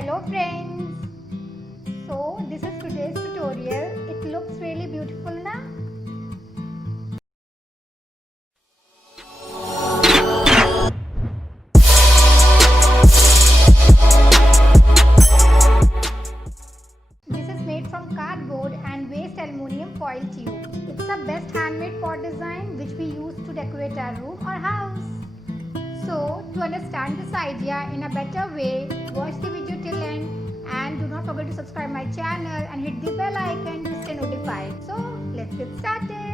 Hello friends. So this is today's tutorial. It looks really beautiful now. This is made from cardboard and waste aluminium foil tube. It's the best handmade pot design which we use to decorate our room or house. So to understand this idea in a better way, watch the video till end and do not forget to subscribe my channel and hit the bell icon to stay notified. So let's get started.